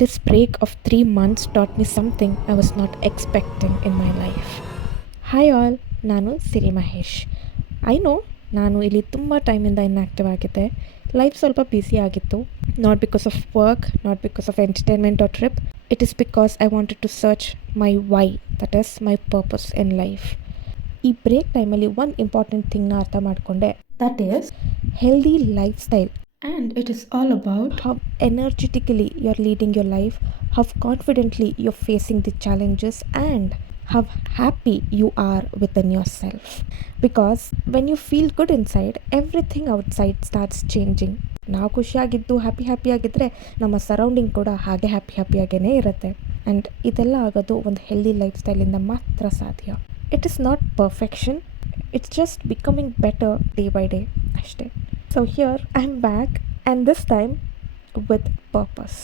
This break of 3 months taught me something I was not expecting in my life. Hi all, ನಾನು Siri Mahesh. I know, ನಾನು ಇಲ್ಲಿ ತುಂಬ ಟೈಮಿಂದ inactive ಆಗಿದ್ದೆ. Life ಸ್ವಲ್ಪ ಬ್ಯುಸಿ ಆಗಿತ್ತು. Not because of work, not because of entertainment or trip. It is because I wanted to search my why, that is my purpose in life. ಈ break ಟೈಮಲ್ಲಿ ಒಂದು ಇಂಪಾರ್ಟೆಂಟ್ ಥಿಂಗ್ನ ಅರ್ಥ ಮಾಡಿಕೊಂಡೆ, that is healthy lifestyle. And it is all about how energetically you're leading your life, how confidently you're facing the challenges, and how happy you are within yourself. Because when you feel good inside, everything outside starts changing. ನಾವು ಖುಷಿಯಾಗಿದ್ದು happy ಆಗಿದ್ದರೆ ನಮ್ಮ surrounding ಕೂಡ ಹಾಗೆ ಹ್ಯಾಪಿಯಾಗೇ ಇರುತ್ತೆ. And ಇದೆಲ್ಲ ಆಗೋದು ಒಂದು healthy life ಸ್ಟೈಲಿಂದ ಮಾತ್ರ ಸಾಧ್ಯ. It is not perfection, it's just becoming better day by day ಅಷ್ಟೇ. So here I'm back, and this time with purpose.